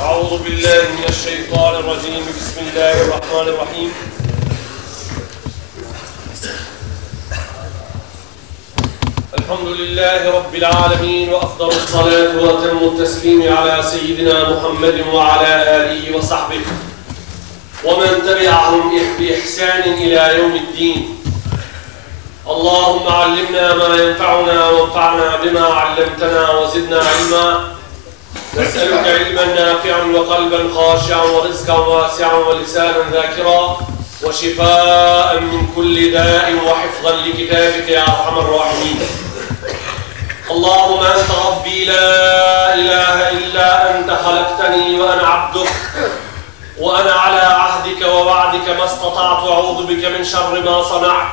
أعوذ بالله من الشيطان الرجيم بسم الله الرحمن الرحيم الحمد لله رب العالمين وأفضل الصلاة وأتم التسليم على سيدنا محمد وعلى آله وصحبه ومن تبعهم بإحسان إلى يوم الدين. اللهم علمنا ما ينفعنا وانفعنا بما علمتنا وزدنا علما. نسألك علما نافعا وقلبا خاشعا ورزقا واسعا ولسانا ذاكرا وشفاء من كل داء وحفظا لكتابك يا أرحم الراحمين. اللهم أنت ربي لا إله إلا أنت خلقتني وأنا عبدك وأنا على عهدك ووعدك ما استطعت أعوذ بك من شر ما صنعت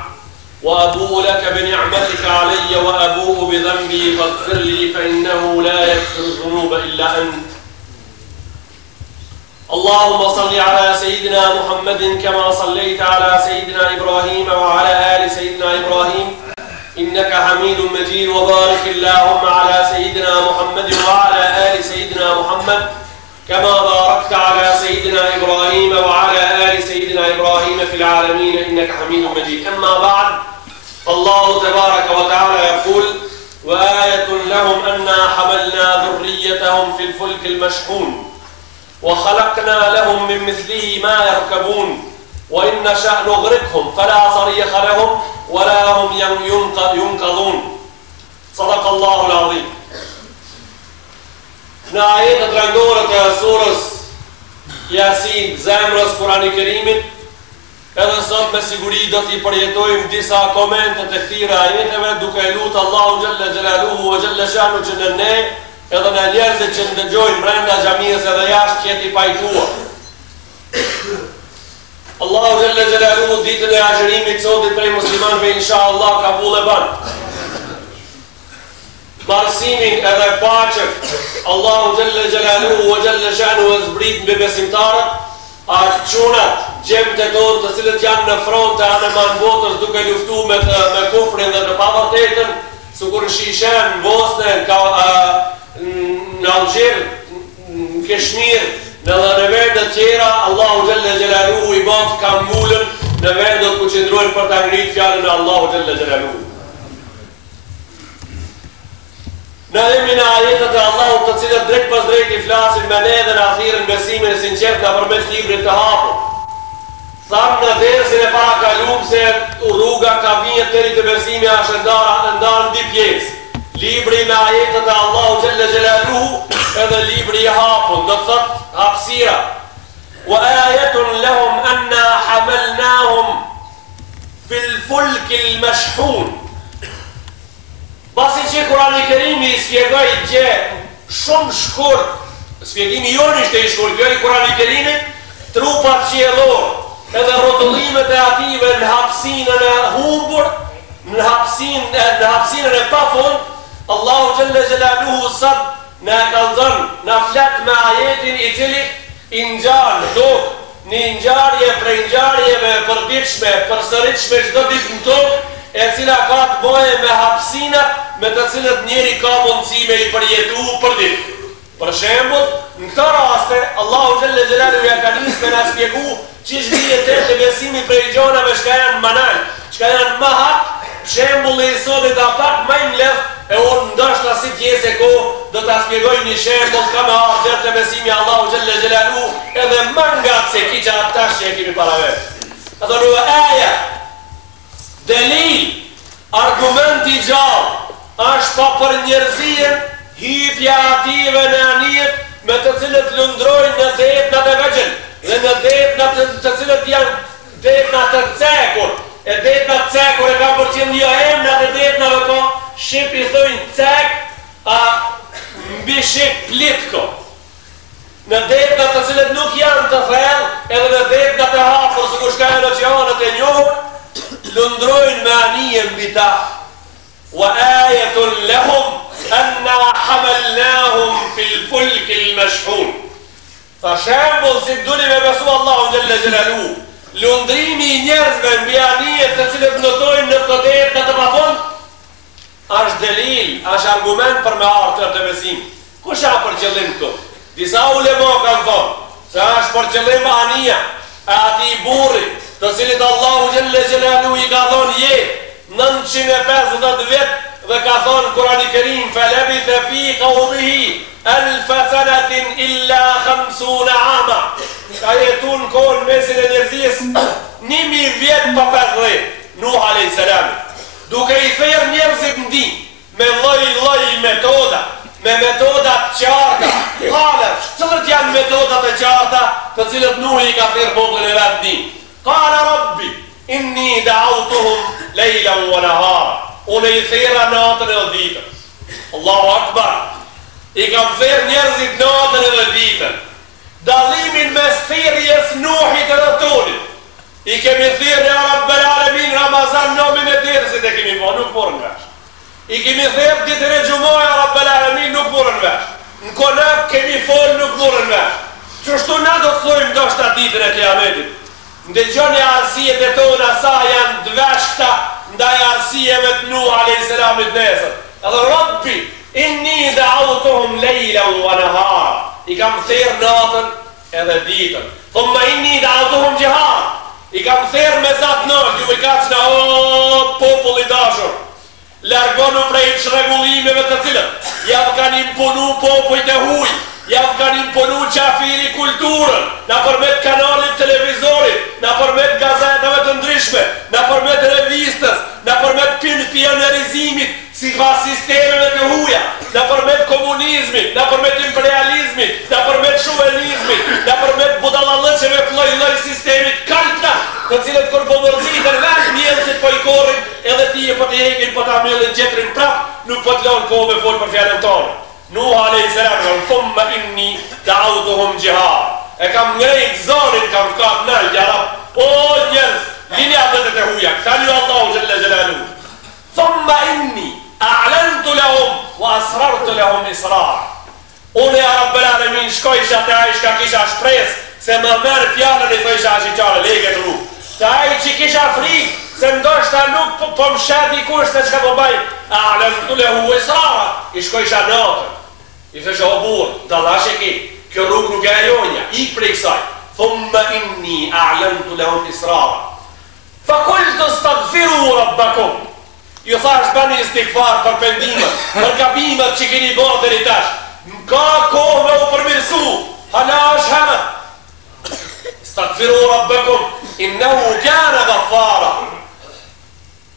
وأبوء لك بنعمتك علي وأبوء بذنبي فاغفر لي فإنه لا يغفر الذنوب إلا أنت. اللهم صل على سيدنا محمد كما صليت على سيدنا إبراهيم وعلى آل سيدنا إبراهيم إنك حميد مجيد وبارك اللهم على سيدنا محمد وعلى آل سيدنا محمد كما باركت على سيدنا إبراهيم وعلى آل سيدنا إبراهيم في العالمين إنك حميد مجيد. أما بعد، الله تبارك وتعالى يقول: وآية لهم أنا حملنا ذريتهم في الفلك المشحون وخلقنا لهم من مثله ما يركبون وإن نشأ نغرقهم فلا صريخ لهم ولا هم ينقذون. صدق الله العظيم. Në ajetet rëndore të surës Yasin, zemrës Kurani Kerimit, edhe sot me siguri do t'i përjetojmë disa komente të këtyre ajeteve, duke lutë Allahu Gjelle Gjelaluhu o Gjelle Shanu që në ne edhe në njerëzit që ndëgjojnë brenda xhamisë edhe jashtë që jeti pajtuar. Allahu Gjelle Gjelaluhu ditën e agjërimit sotit prej muslimanve insha Allah kabul e banë. Marsimin edhe paqen Allahu Gjelle Gjelaluhu o Gjelle Shanu e zbrit mbi besimtarët, atë qunat, gjemët e tonë të cilët janë në fronte anë manë botës duke luftu me kufrin dhe në pavërtetën, sukur në Shishen, në Bosnë, në Algjir, në Keshmir, në vendet tjera, Allahu Gjelle Gjelaluhu i bafë kam ngullën në vendet ku qëndrojnë për të ngritë fjallën e Allahu Gjelle Gjelaluhu. Në emi në ajetet e Allahut të cilët drejt pas drejt i flasin me ne dhe në akhirin besimin e sinqert në përmet librit të hapur. Thamë në dersin e para kalum se rruga ka vijet të rritë besimi ashtë ndarë në di pjesë. Libri me ajetet e Allahut Gjelle Gjelaluhu edhe libri i hapun, do të thot hapsira. Wa ajetun lahum anna hamelnahum fil fulkil mashhun. Pasi që Kurani Kerimi i spjegoj gjë shumë shkurt, spjegimi jonë ishte i shkurt, jo i Kurani Kerimi, trupat qiellor, edhe rrotullimet e ative në hapsinën e humbur, në hapsinën e pafund, Allahu Gjelle Gjelaluhu sot në kalzon, në flet me ajetin i cili i ngjarë tokë, një ngjarje prej ngjarjeve përditshme, përsëritshme çdo ditë në tokë, e cila ka të bëjë me hapsinat me të cilët njeri ka mundësi me i përjetu për ditë. Për shembull, në këto raste, Allahu Gjelle Gjelaluhu ja ka nisë me na spjegu çish vihet të besimi prej gjonave çka janë banal, çka janë më hap, shembulli i sotit a pak më i mlef, e unë ndoshta si pjesë ko do ta spjegoj një shembull ka me ardhur të besimi Allahu Gjelle Gjelaluhu edhe më ngatse kiça atash që e kemi para vetë. Ato në aja delil, argumenti gjallë, është pa për njerëzien, hypja ative në anijet me të cilët lundrojnë në depnat e vegjën, dhe në depnat të cilët janë depnat të cekur, e depnat cekur e ka përqim një emnat e depnave ko, shqip i thujnë cek, a mbi shqip plitko. Në depnat të cilët nuk janë të thellë, edhe në depnat e hapur, së kushka e në oqeanët e njohur, lundrojnë me anijen mbi ta. Wa ajetun lahum anna hamalnahum fil fulkil mashhun. Tha shembull si duli me besu Allahu Gjelle Gjelaluhu, lundrimi i njerëzve mbi anijet të cilët notojnë në të depna të pafund, është delil, është argument për me ardhur të besim. Kush ka për qëllim këtu? Disa ulema kanë thonë, se është për qëllim ania e ati burri, të cilit Allahu Gjelle Gjelalu i ka thonë jetë 950 vetë dhe ka thonë Kurani Kerim, felebithe fi qawdihi alfa sanatin illa 50 ama. Ka jetu në kohën mesin e njerëzis 1000 vjetë pa 50, Nuh a.s. Duke i thirr njerëzit në din, me lloj metoda, me metodat qarta, halësh, cëllët janë metodat e qarta të cilët Nuhi i ka thirr popullin e vetë din. Qala Rabbi, inni da'awtuhum lejlan wa nahara. Unë i thira natën edhe ditën. Allahu Akbar. I kam thirr njerëzit natën edhe ditën. Dallimin mes thirrjes Nuhit edhe tonit. I kemi thirr ja Rabbel Alamin Ramazan nomin e dersit e kemi po, nuk morën vesh. I kemi thirr ditën e Xhumoja Rabbel Alamin nuk morën vesh. Në konak kemi fol nuk morën vesh. Qështu na do të thojmë ndoshta ditën e Kiametit. Ndëgjoni arsijet e tona sa janë dveshta ndaj arsijeve të Nuh a.s. nesër. Edhe Rabbi, inni da'awtuhum lejlan wa nahara. I kam thirr natën edhe ditën. Thumma inni da'awtuhum jihara. I kam thirr me zat natë, ju i kaqna, o popull i dashur. Largonu prej çrregullimeve të cilët javë kanë imponu popujt e huaj. Javë kanë imponu qafiri kulturën, në përmet kanalit televizorit, në përmet gazetave të ndryshme, në përmet revistës, në përmet pionerizimit, si pas sistemeve të huja, në përmet komunizmit, në përmet imperializmit, në përmet shuvenizmit, në përmet budalallëqeve të lloj sistemit kalpta, të cilët kur po mërzitën vetë njerëzit po i korrin, edhe ti e po të hekin, po ta mbjellin gjetrin prap, nuk po të lanë kohë me folë për fjalën tonë. Nuh a.s. Thumma inni da'awtuhum jihara. E kam ngrejt zonin, kam kap nalt, ja Rab, o njerëz, linja vetët e huja, këtani Allahu Gjelle Gjelalu. Thumma inni a'lantu lahum wa asrartu lahum israr. Unë ja Rabbel Alamin shkojsha të ai shka kisha shpres, se më merë fjallën i thojsha ashqare, leget rrugë. Të ai që kisha frikë, se ndoshta nuk po më shati kush se qka po baj, a'lantu lahu israr. I shkojsha natën. I thëshë o burë, dallash e ki, kjo rrugë nuk e ajonja, ik prej kësaj. Thumma inni a'lantu lahum israra. Fa qultu astaghfiru rabbakum. Ju thash bani istighfar për pendimet, për gabimet që keni bërë deri tash. M'ka kohë me u përmirësu, hala është herët. Astaghfiru rabbakum, innehu kana ghaffara.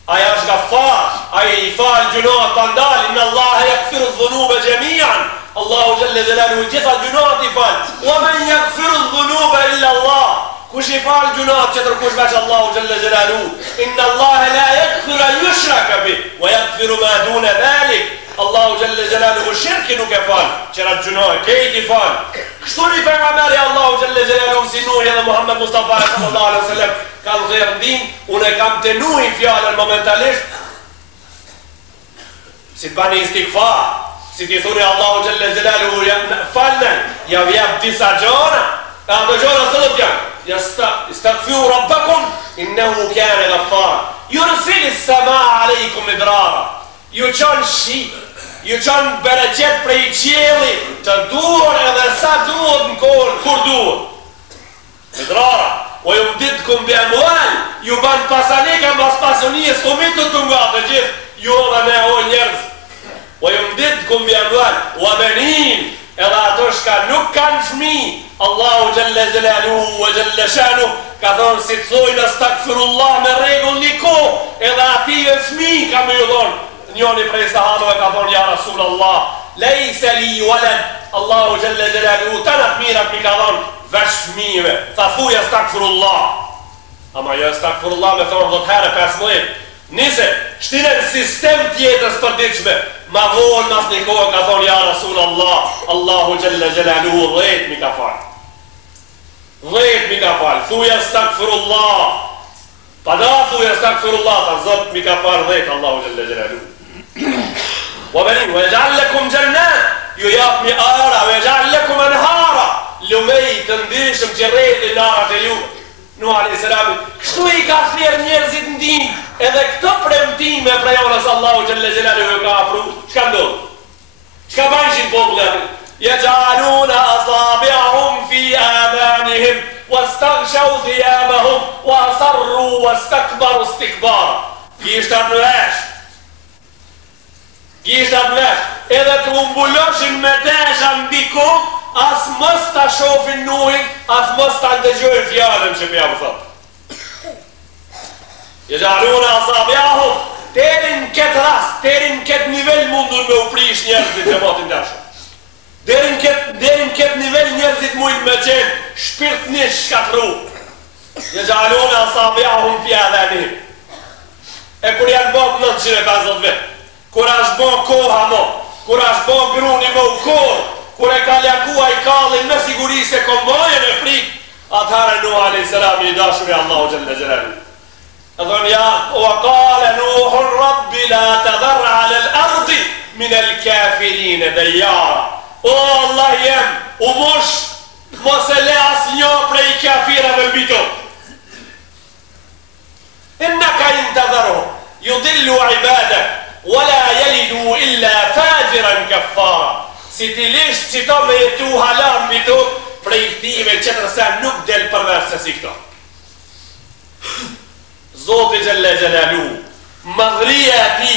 Aja është gaffar, aja i falë gjunat të ndalë, inna Allah yaghfiru dhunuba jami'an. Allahu Gjelle Gjelalu gjitha gjunat i falë. Wa men yaghfiru dhunuba illa Allah. Kush i falë gjunat që tërkush veç Allahu Gjelle Gjelalu. Inna Allah la yaghfiru an yushraka bih, wa yaghfiru ma duna dhalik. Allahu Gjelle Gjelalu shirki nuk e falë, qërat gjunat, kejt i falë. Kështu një pejgamberi Allahu Gjelle Gjelalu si Nuhi dhe Muhammed Mustafa sallallahu alaihi wasallam kanë dhërë ndin, unë e kam të Nuhi fjallën momentalisht, si të bani istighfar. Si ti thuni Allahu Gjelle Gjelalu fallen, ja vjep disa gjona, e ato gjona të dhët janë, istaghfiru rabbakum, innehu kane ghaffara, yursilis sama alejkum midrara, ju qanë shi, ju qanë bereqet prej qieli, të duhet edhe sa duhet në kohën, kur duhet. Midrara, o ju mditkum bi amual, ju banë pasanika mas pasunijes, umitu të nga të gjithë, ju dhe ne o njerëz. O ju mditkum bi amual, o benin, edhe ato shka nuk kanë fmi, Allahu Gjelle Gjelalu wa Gjelle Shanu, ka thonë si të thojnë astaghfirullah me regull një ko, edhe ative fmi ka me ju thonë. Njoni prej sahabëve ka thonë, ja Rasulallah, lejse li walad, Allahu Gjelle Gjelalu, të nëtë mirat mi ka thonë, vesh fmive, tha thuj astaghfirullah. Ama jo astaghfirullah me thonë 10 herë 15. Nise, shtinen sistem tjetës për diqme, ma vonë mas një kohë ka thonë, ja Rasulallah, Allahu Gjelle Gjelalu, 10 mi ka falë. 10 mi ka falë, thuj astaghfirullah. Pa da thuj astaghfirullah, ta zot mi ka falë 10, Allahu Gjelle Gjelalu. Wa benin, wa yaj'al lakum jannat, ju jap mi ara, wa yaj'al lakum anhara, lumej të ndishëm që rejtë në arat e ju. Nuh a.s. Kështu i ka thirr njerëzit ndin, edhe këto premtime prej Allahut Allahu Gjelle Gjelalu ka afru. Çka ndodh? Çka bajshin popullat? Yaj'aluna staghshaw thiyabahum wa asarru wastakbaru istikbara. Gishtat në vesh. Gishtat në vesh. Edhe të umbuloshin me tesha mbi kokë, as mos ta shohin Nuhin, as mos ta ndëgjojnë fjalën që më thot. Yaj'aluna asabi'ahum, deri në këtë rast, deri në këtë nivel mundun me u prish njerëzit që motin dashur. Deri në këtë nivel njerëzit mujnë me qenë shpirtnisht shkatru. Yaj'aluna asabi'ahum fi adhanihim. E kur janë bërë 950 vetë, kur është bërë koha mo, kur është bërë gruni mo kohë, kur e ka lakua i kallin me siguri se kombojën e prik, atëherë Nuh a.s. i dashur e Allahu Gjelle Gjelalu. E thonë, ja, wa kale Nuhun Rabbi la të dharra ale l'ardi min el kafirine dhe jara. O Allah jem, u mosh, mos e le as një prej kafirave mbito. Innaka in të dharru, ju dillu ibadak, wala jelidu illa fajiran kaffara. Si ti lisht që to me jetu halam mbito, prej këtive që tërsen nuk del përveç se si këto. Zoti Gjelle Gjelalu, madhria ti,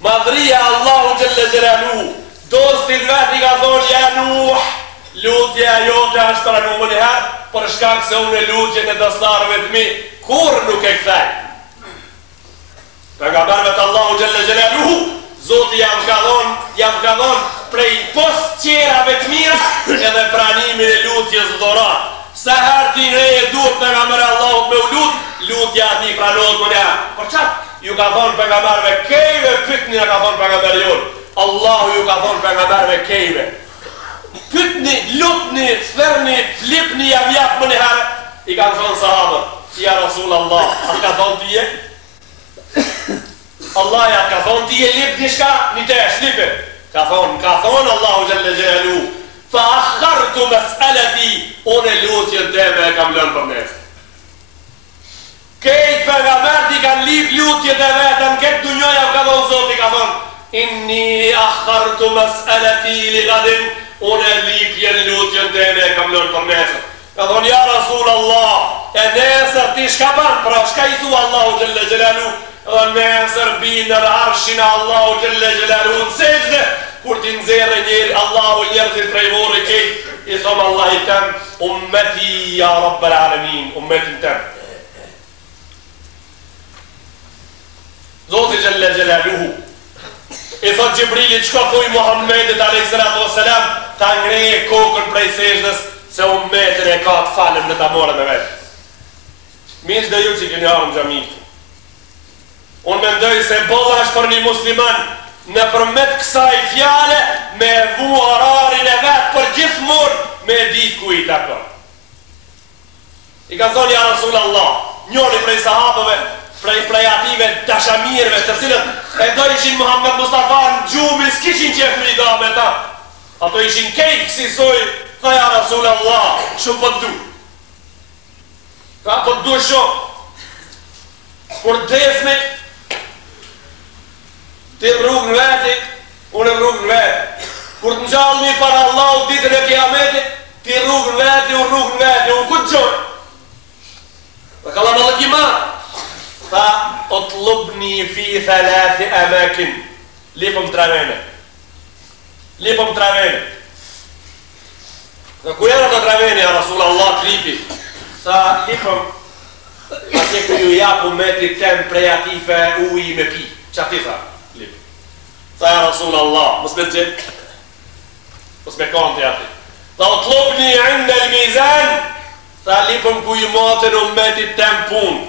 madhria Allahu Gjelle Gjelalu, dostit vet i ka thonë, ja Nuh, lutja jote është për numën e herë, për shkak se unë e lutje në doslarëve të mi, kur nuk e këthej. Për nga bërëve të Allahu Gjelle Gjelalu, Zoti jam ka thonë prej post qerave të mira, edhe pranimin e lutjes dhorat. Sa herë ti reje duhet për nga mërë Allahut me u lutja ati pranohet më nja. Por qatë? Ju ka thonë për nga mërëve kejve, pytni ka thonë për nga mërë jonë. Allahu ju ka thonë për nga mërëve kejve. Pytni, lutni, thërni, flipni, javjap më njëherë. I ka thonë sahabët, ja Rasul Allah, a ka thonë tije? Allah ja ka thonë tije lip një shka, një tesh, lipe. Ka thonë Allahu Gjelle Gjelalu. Fa akhartu mas'alati, unë e lutjen teme e kam lënë për nesë. Kejt për nga mërti kanë lip lutjet e vetën, këtë dunjoja ka thonë Zoti ka thonë, inni akhartu mas'alati li gadin, unë e lipjen lutjen teme e kam lënë për nesë. Ka thonë, ja Rasul Allah, e nesër ti shka banë, pra shka i thua Allahu Gjelle Gjelalu, dhe nesër binër arshin Allahu Gjelle Gjelalu në sejtë, kur ti nëzere njeri, Allahu njerëzit trejmori kejt, i thomë Allah i tem, ummeti ja Rabbel Alamin, ummetin tem. Zoti Gjelle Gjelaluhu, i thot Gjibrilit, qka thuj Muhammedit a.s. ta ngreje kokën prej sejtës, se ummetin e ka të falem në ta more me vetë. Mish dhe ju që këni arëm gjamitë. Unë mendoj se bolla është për një musliman në përmet kësaj fjale me vu ararin e vetë për gjithmonë me ditë ku i takon. I ka thonë ja Rasul Allah, njëri prej sahabëve, prej ative dashamirëve të cilët e do ishin Muhammed Mustafa në gjumi, s'kishin qef me i da me ta. Ato ishin kejtë kësisoj, tha ja Rasul Allah, shumë për du. Ka për du shumë. Kur desme, ti rrugë në veti, unë rrugë në veti. Kur të njallëmi para Allah ditën e kiametit, ti rrugë në veti, unë rrugë në veti, unë këtë gjojë. Dhe ka la në lëkima, tha, o të lubni fi thalathi amakin, lipëm travene. Lipëm travene. Dhe ku jera të travene, ja Rasul Allah të lipi, tha, lipëm, atje ku ju japu me ti tem prej atife uji me pi. Qa ti tha? Tha ja Rasul Allah, mos me gjithë, mos me konti ati. Tha o të lupni inde l-mizan, tha lipëm ku ju matën u metit tem pun.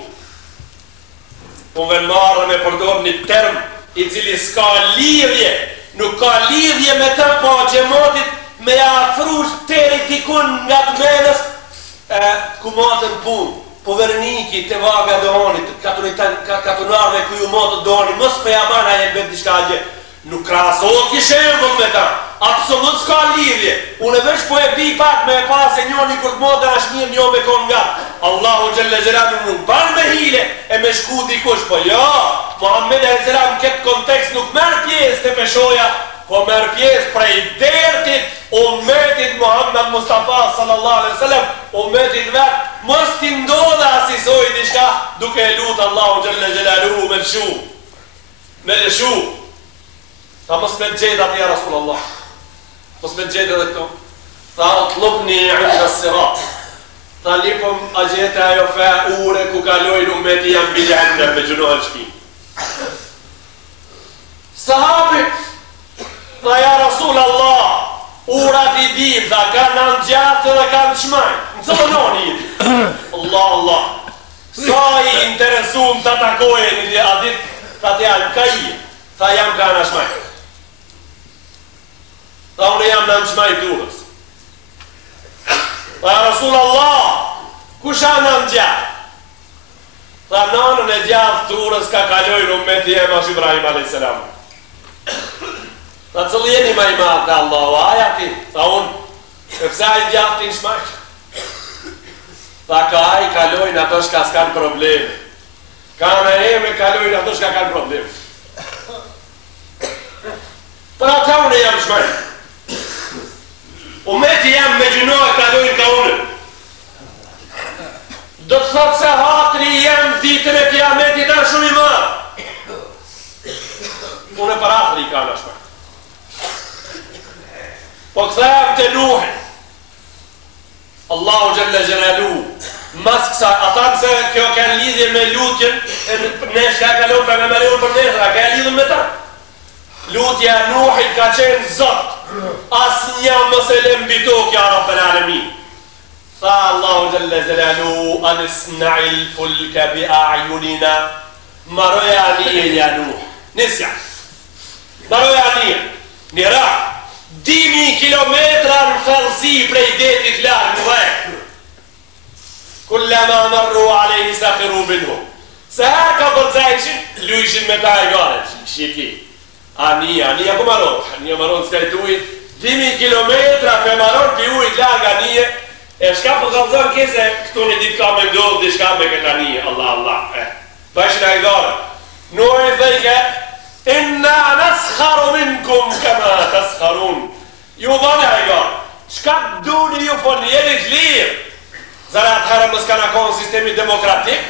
Punve marrë me përdor një term i cili s'ka lidhje, nuk ka lidhje me të po gjematit me afrush teri tikun nga të menës, ku matën pun. Po verniki të vaga dohonit, katunarve ku ju matën dohonit, mos për jamana e bëtë një shka gjë. Nuk krasohet ki shembull me ta, absolut s'ka lidhje. Unë veç po e bi pak me e pas e njoni kur të modën është mirë njo me kon nga. Allahu Gjelle Gjelalu nuk ban me hile e me shku dikush, po jo, Muhammed a.s. në këtë kontekst nuk merë pjesë të peshoja, po merë pjesë prej dertit, ummetit Muhammed Mustafa sallallahu alaihi sallam, ummetit vetë mos t'i ndodha asisoj diçka duke e lutë Allahu Gjelle Gjelaluhu me lëshu. Me lëshu. Ta mos me gjejt ati ja Rasulullah. Mos me gjejt edhe këto. Tha utlubni inda sirat. Tha lipëm a gjete ajo fe ure ku kalojnë umeti jam bili ender me gjunohen shpi. Sahabi, tha ja Rasulallah, urat i dim, tha kanë në gjatë dhe kanë shmaj. Në cëllënon i Allah, Allah. Sa i interesum të takojnë një adit, tha të janë ka i, tha jam ka në shmaj. Tha unë jam në shmaj turës. Tha Rasulallah, kusha në gjatë? Tha nanën e gjatë turës ka kalojnë umeti e mash Ibrahim a.s. Tha cëllë jeni ma i madhë, tha Allahu, aja ti, tha unë, e pëse a i gjatë ti në shmajtë? Tha ka a i kalojnë ato shka s'kanë probleme. Ka në eme kalojnë ato shka kanë probleme. Për ata unë jam shmajtë. Umeti jam me gjinohë kalojnë ka unë. Do të thotë se hatri jam ditën e kiametit a shumë i marë. Unë e për hatri i ka në shmajtë. Po këthejam të Nuhin. Allahu Gjelle Gjelaluhu. Mas kësa, ata nëse kjo kanë lidhje me lutjen, ne shka kalon për me merion për nesra, ka lidhën me ta. Lutja Nuhit ka qenë Zot. As një mësele mbito kja Rabbel Alemin. Tha Allahu Gjelle Gjelaluhu, anisna'il fulka bi a'yunina. Maroja nije ja Nuh. Nisja. Maroja nije. Nira. 10.000 kilometra në thellësi prej detit larë në vajë. Kullama marru alejhi sakhiru minhu. Se her ka përcajshin, lujshin me ta e gare. Shiki. Ania ku maron. Ania maron s'ka i tuit. 10.000 kilometra pe maron pi ujt larga nije. E shka për kalëzën kese, këtu një dit ka me ndodhë, di shka me këtë anje. Allah, Allah. Bajshin a i gare. Nuh e dhejke, inna naskharu minkum kama taskharun. Ju dhane a i gare. Qka duni ju po njeri të lirë? Zara atëherë më s'ka në konë sistemi demokratik?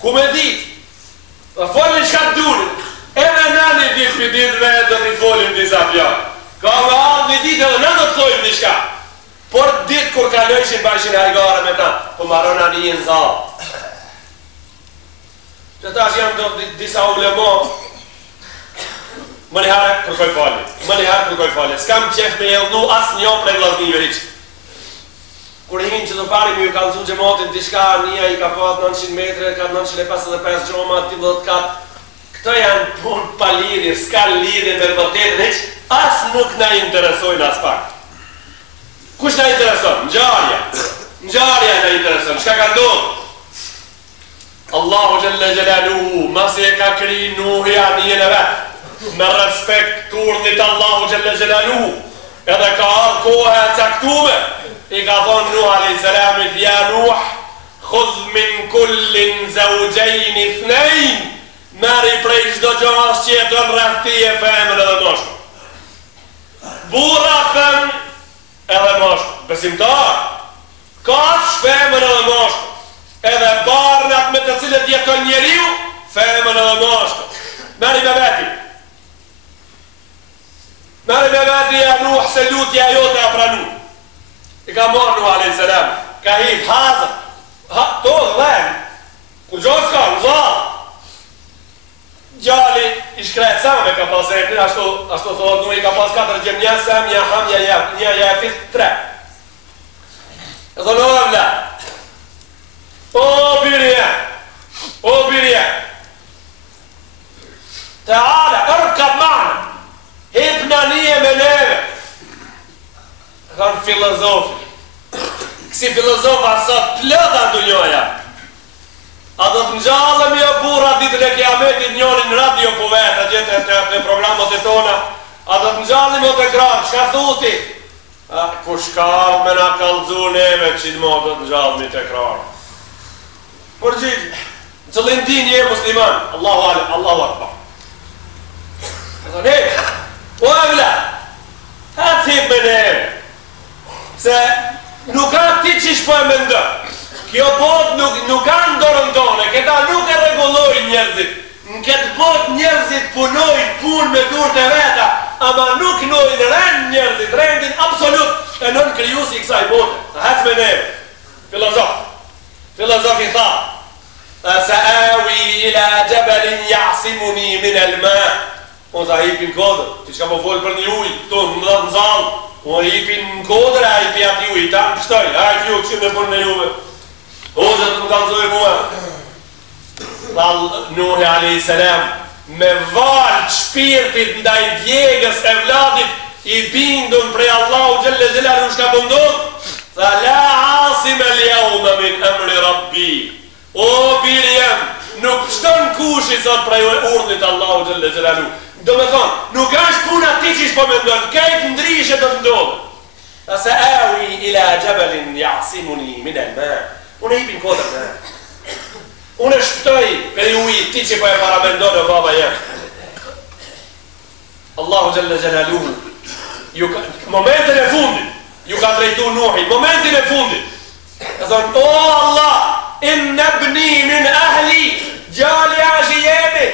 Ku me dit? Folin qka duni? Edhe nani dit për ditve do t'i folin disa pjarë. Ka me ardhë një dit edhe në do t'thojmë një shka. Por dit kur kalojshin bajshin a i gare me ta, po marona një në zalë. Që tash jam do disa ulemo, më njëherë kërkoj falje. Më njëherë kërkoj falje. S'kam qef me jelnu as njom prej vlasnive hiq. Kur hinë që të pari mi ju kalëzu gjemotin t'i shka, nija i ka pas 900 metre, ka 955 gjoma, t'i dhët katë. Këto janë pun pa lidhje, s'ka lidhje me vërtetën hiq, as nuk na interesojnë as pak. Kush na intereson? Ngjarja. Ngjarja na intereson. Çka ka ndodhur? Allahu Gjelle Gjelaluhu, masi e ka kri Nuhi anijen e vetë, me respekt të urdhit Allahu Gjelle Gjelaluhu, edhe ka ardhë kohë e caktume, i ka thonë Nuh a.s. Ja Nuh, khudh min kullin zaujajni thnejn, meri prej qdo gjohas që jetën rrëfti e femën edhe moshkë. Bura femën edhe moshkë, besimtar, ka femën edhe moshkë, edhe barnat me të cilët jeton njeriu, femën edhe moshkë. Meri me veti. Meri me veti ja Nuh se lutja jote a pranu. I ka marrë Nuh a.s. Ka hip hazër. To dhenë. Ku gjohë s'ka, në zalë. Gjalli i shkrejtësame ka pas e një, ashtu thotë Nuh i ka pas 4 gjem, një sem, një ham, një jefit, 3. E thonë o vla. O birje. Teala, ërkab manë. Hipna nije me neve. Kanë filozofi. Kësi filozofa sot plëta në dunjoja. A do të njallëm jo bura ditën e kiametit njërin radio po vetë, a gjithë të programot e tona. A do të njallëm jo të gratë, shka thuti? Kush ka me na kalëzu neve, qitë mo do të njallëm i të krarë. Por gjithë, në cëllin din je musliman, Allahu Akbar. E thonë, o evla, ha t'hip me neve. Se nuk ka ti qish po e mendë. Kjo botë nuk kanë dorën tonë, këta nuk e rregullojnë njerëzit. Në këtë botë njerëzit punojnë punë me durët e veta, ama nuk nojnë rend njerëzit, rendin absolut e nën krijuesi i kësaj bote. Hec me neve. Filozofi tha, sa'awi ila jabalin ya'simuni min al-ma'. Unë tha hipin kodër, ti çka po fol për një ujë, këtu në zallë. Unë hipin kodër, a hipi ati ujë, ta më pështoj, a i fjo këshim me punë në juve. Hoxët më kalzoj mua. Thallë Nuhi a.s. me valë shpirtit ndaj djegës e vladit i bindun prej Allahu Gjelle Gjelalu shka pëndon. Tha la asim e ljaume min emri rabbi. O biri jem, nuk pështon kushi sot prej urdhit Allahu Gjelle Gjelalu. Do me thonë, nuk është puna ti që shpo me ndonë, kajtë ndrishe të ndonë. Asa awi ila jabalin ya'simuni min al-ma. Unë e hipin kodër me. Unë e shpëtoj për ujit ti që po e paramendone o baba jem. Allahu Gjelle Gjelaluhu, momentin e fundit, ju ka drejtu Nuhi, momentin e fundit. E thonë, o Allah, inna bni min ahli, gjali ashi jemi.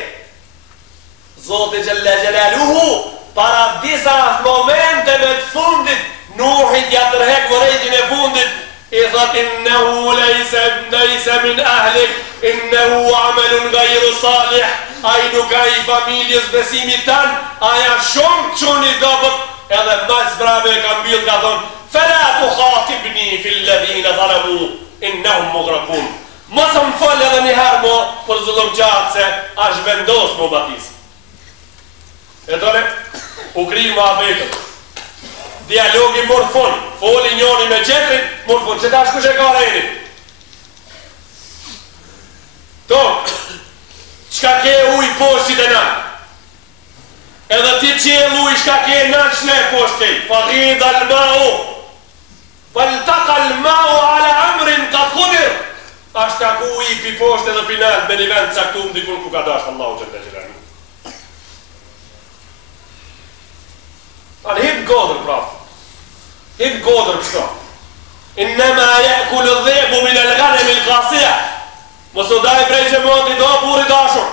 Zotë Gjelle Gjelaluhu, para disa momenteve të fundit, Nuhit ja tërhek vërejtin e fundit, i thot, innehu lejse min ahlik, innehu amelun gajru salih, a i nuk a i familjes besimit tanë, aja shumë quni dobet, edhe mas brave e kam bil ka thonë, fela tu khatibni filledhine dhalamu, innehum mugrakun. Mosë më fol edhe njëherë mo, për zullum qatë se ashtë vendos më batis. E tëre, u kri më abetët. Dialogi morfon, foli njoni me qetrin, morfon, që ta shkush e ka rejnit. Tok, qka ke uj poshtit e na? Edhe ti qel uj shka ke na qne poshtit, fagid al-ma'u, faltaka al-ma'u ala amrin ka kudir, ashtë taku uj pi poshtit edhe pinat me një vend caktum dikun ku ka dasht Allahu Gjelle Gjelaluhu. Alë hip godër prapë. Hip godër kështo. Innema ya'kulu dhi'bu min al-ghanam al-qasiya. Mos u daj prej xhamatit o burri dashur.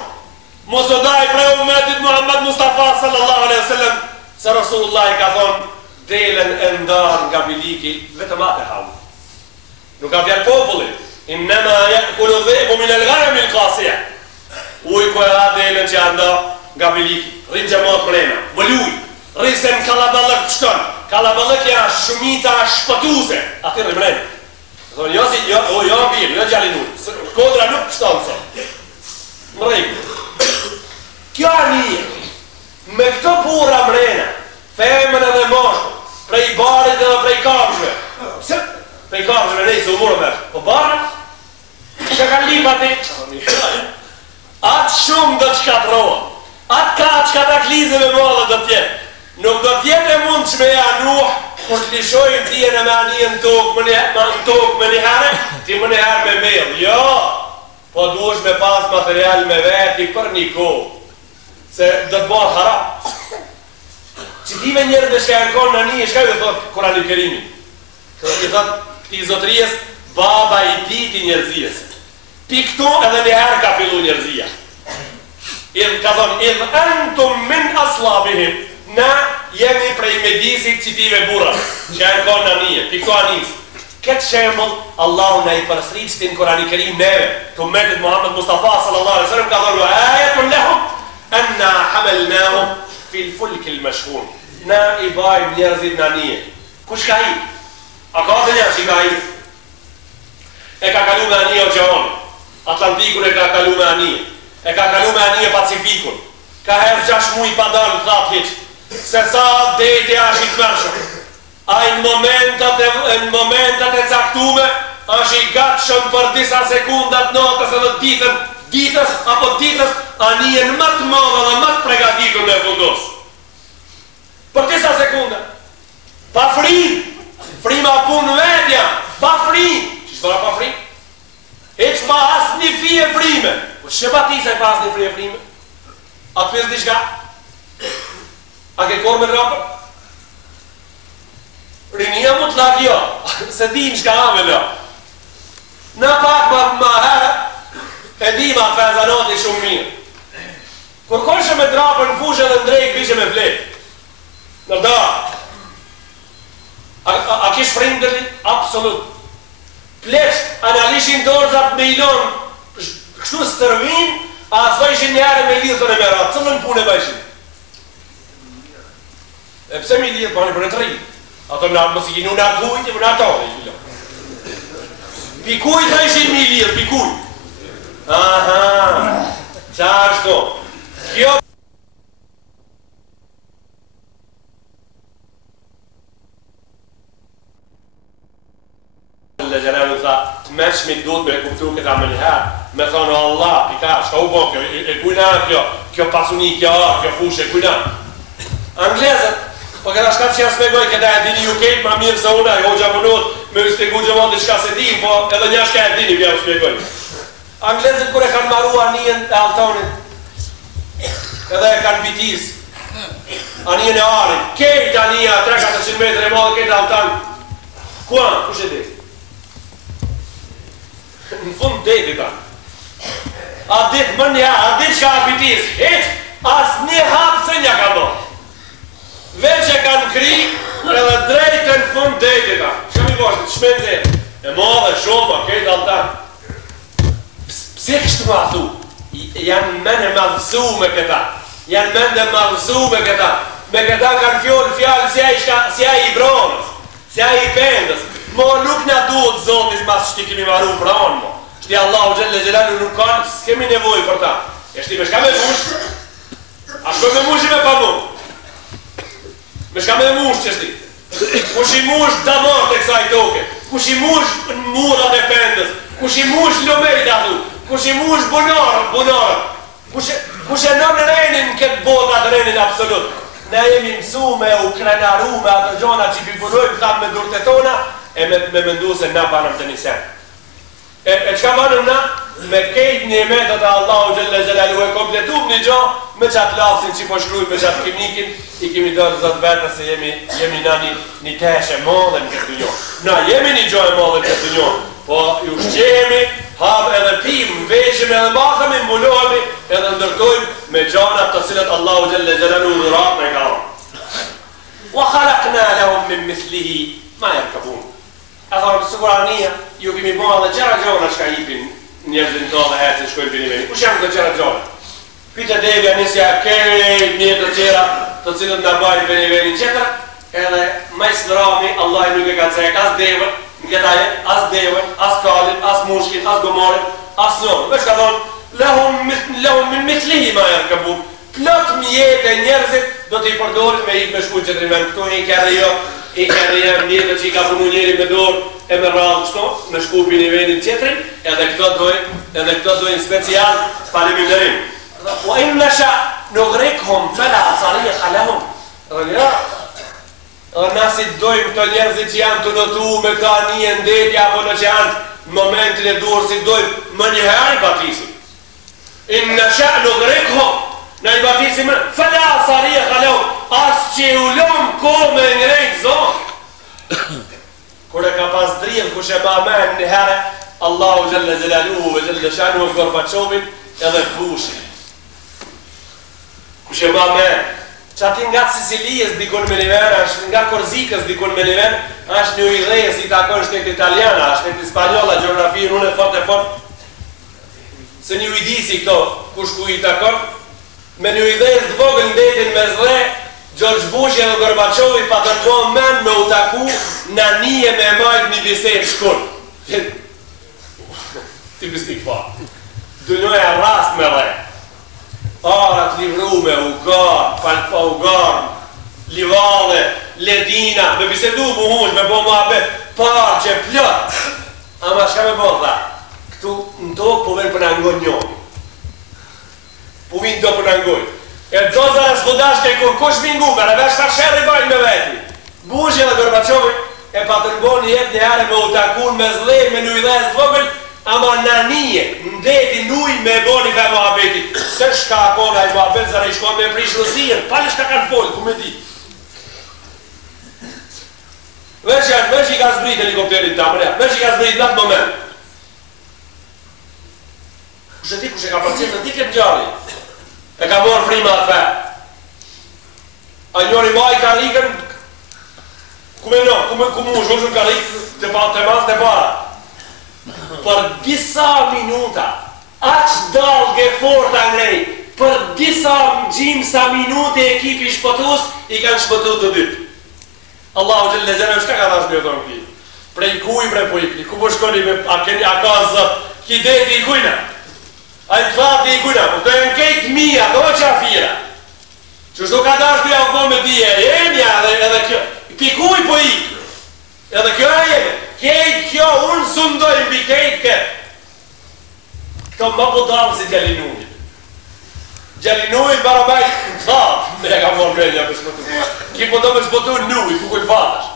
Mos u daj prej ummetit Muhammed Mustafa sallallahu alaihi wasallam. Se Rasulullah i ka thonë delen e ndar nga biliki vetëm atë hall. Nuk ka fjalë populli. Innema ya'kulu dhi'bu min al-ghanam al-qasiya. Uj ku e ha delen që anda nga biliki. Rrin xhamat plena. Voluj. Risen kalabalëk qëton, kalabalëk ja shumita shpëtuse, ati rrimrenë. Thonë, jo birë, jo gjallinur, kodra nuk qëton se. Më rejku. Kjo anije, me këto pura mrena, femën edhe moshë, prej barit edhe prej kapshve. Pse? Prej kapshve nejse u murë mërë. Po barit? Që ka lipa ti? Atë shumë do të shkatroa. Atë ka që ta klize me modhe do tjetë. Nuk do t'jetë e mund që me januh, por të lishojnë tje në me anijën tokë, më njëherë, ti më njëherë me melë. Jo, po duesh me pas material me veti për një kohë, se do të bërë harap. Qitime njerëzve shka janë konë në një, shka ju thotë Kurani Kerimi? I thotë këti zotrijes, baba i titi njerëzijes. Piktu edhe njëherë ka fillu njerëzia. Ka thonë, idh antum min aslabihim, na jemi prej medisit qitive burra, që janë konë në nije, pikto anis. Këtë shembull, Allahu na i përsërit në Kurani Kerim neve, të ummetit Muhammed Mustafa sallallahu alaihi wasallam ka thënë ayatun lahum anna hamalnahum fil fulk al mashhun. Na i bajmë njerëzit në nije. Kush ka i? A ka dhe njerë që ka i? E ka kalu me anije oqeon, Atlantikun e ka kalu me anije, e ka kalu me anije Pacifikun, ka herë 6 muj pa dalë thatë hiq. Se sa deti ashtë i të mërshëm. A i në momentat e caktume, ashtë i gatshëm për disa sekundat natës edhe ditës apo ditës, anijen më të madhe dhe më të pregatitur me fundos. Për disa sekundat. Pa frim. Frima punë vetja. Pa frim. Qishtë bëra pa frim? Heq pa asë një fije frime. Që pa ti se pa asë një fije frime? A të pjesë diçka? A ke korë me rapër? Rinia mu të lakë jo, se din shka ame në. Në pak ma herë, e dima të fezanati shumë mirë. Kur koshe me drapë në fushë dhe ndrejkë, kishe me fletë. Në da. A kish frindërli? Absolut. Pleç, analishin dorzat me ilonë, kështu stërvin, a thëshin njëre me lidhë të në mera, cëllën punë e bëjshin. E pse me lidhë, për në të rritë. Ato më nërë mësi kinu në atë hujtë, më në ato dhe i Pikuj të ishin me lidhë, pikuj. Aha, qa është to? Kjo Gjelalu tha, meqmi duhet me kuptu këta më njëherë, me thonë Allah, pika, shka u bo kjo, e kujna kjo pasuni, kjo fushë, e kujna. Anglezët, po këta shka që janë smegoj, këta e dini ju kejtë ma mirë se una, jo gjamonot, me u stegu gjëmon dhe shka se dim, po edhe një shka e dini pja u smegoj. Anglezët kure kanë maru anijen e altonit, edhe e kanë bitis, anijen e arit, kejtë anija, 300 metre e madhe kejtë altan, kuan, kush e di? Në fund deti ta. A ditë më një, a ditë që ka bitis, heq, as një hapë se një ka bo. Veç e kanë kri, edhe drejtë në fund deti ta. Që mi bashkë, të shmendje, e madhe, shumë, kejtë altan. Pse kështë ma thu? Janë mene madhësu me këta. Janë mene madhësu me këta. Me këta kanë fjallë si a i bronës, si a i pendës. Mo nuk na duhet zotis mas shti kemi maru pranë mo. Shti Allahu Gjelle Gjelalu nuk kanë, s'kemi nevoj për ta. E shti me shka me mush? A shko me mush i me pa mu? Me shka me mush që shti? Kush i mush damar të kësaj toke? Kush i mush murat e pendës? Kush i mush lomejt atu? Kush i mush bunarë? Kush e nën renin këtë botat renin absolut? Ne jemi mësu me u krenaru me ato gjona që i punojmë tam me durte tona, e me mendu se na banëm të njësen. E qka banëm na? Me kejt një metët e Allahu Gjelle Gjelalu e kompletum një gjo, me qatë lapsin që po shkrujt me qatë kimnikin, i kemi dërë zotë vetë se jemi na një teshe modhe në këtë një. Na jemi një gjo e modhe në këtë një, po ju shqemi, ham edhe pim, veshim edhe makëm, mbulohemi, edhe ndërtojmë me gjanat të cilët Allahu Gjelle Gjelalu dhurat me kamë. Wa khalaqna lahum min mithlihi ma yarkabun. A thonë, së kurania, ju kemi bëma dhe gjera gjona shka hipin njerëzin të dhe hecin shkojnë për një veni. Kush janë të gjera gjona? Pite devja nisja kejt një të gjera të cilët nga bajnë për një veni qetra, edhe majsë në rami, Allah nuk e ka cek as devën, në këta jetë, as devën, as kalin, as mushkin, as gomorin, as njërë. Vesh ka thonë, lahum min mithlihi ma yarkabun. Plot mjetë e njerëzit do t'i përdorit me ikë me shkull qëtërin ven. Këto i kërë jo, i kërë jem njëtë që i ka punu njeri me dorë e me rrallë kështo, me shkupi një venin qëtërin, edhe këto dojnë special faleminderim. Po im nësha nugrikhum fela asarije khalahum. Edhe nasit dojmë këto njerëzit që janë të notu me ka një ndetja, apo në që janë në momentin e duhur si dojmë më njëherë i batisim. Im nësha nugrikhum. Në i batisim më, fële asarije khalon, as që u lom ko me ngrejt zonë. Kure ka pas dridh, kushe ma men në herë, Allahu Gjelle Gjelalu ve Gjelle Shanu e Gorbachovin edhe fushin. Kushe ma men, që ati nga Sicilijës dikon me niven, nga Korzikës dikon me niven, është një idhejës i takon shtetë italiana, shtetë spanjolla, geografi, unë e fort. Se një ujdisi këto, kush ku i takon, me një idejës të vogël në detin me zre, George Bush e Gorbachovi pa të nëpon men me u taku në nije me majt një biset shkull. Tipistik fa. Dënjoja rast me dhe. Arat livrume, ugar, palpa ugar, livale, ledina, me bisedu mu hush, me bo ma be, parqe, plot. Ama shka me bo dha? Këtu në tokë po ven për në ngon njoni. Po vinë do për në ngoj. E dozar e s'vodashke kur kush mingu, ka në vesh ta shërri bajnë me veti. Bushi dhe Gorbachovi e patërgon jetë një herë me u takun me zlej, me një idhes të vogël, ama në nije, në deti nuj me boni ka muhabetit. Se shka kona i muhabet, zara i shkon me prish Rusijën, pali shka kanë folë, ku me di. Vesh i ka zbrit helikopterin të amërja, vesh i ka zbrit në atë moment. kush e di kush e ka përcjell në dikën ngjarje. E ka marrë frima atë fe. A njëri maj ka rikën, ku mu shumë ka rikë të mas të para. Për disa minuta, aq dalge fort angrej, për disa gjimsa minute ekipi shpëtus, i kanë shpëtu të dytë. Allahu Gjelle Gjelle, shka ka thash me e thonë ki? Prej kuj, prej pojkli, ku po shkoni me, a ka zët, ki deti i kujna, a i klati i kujna, po të e në kejtë mija, do qafira. Që shdo ka dash me javë me dhije, emja edhe kjo, pikuj po i, edhe kjo e jeme, kejtë kjo, unë sundoj mbi kejtë këtë. Këto më po dalë si Gjallinujit. Gjallinujit barabaj në thatë, me e ka morë grenja për shpëtu. Ki po do me shpëtu nuj, ku kuj fatash.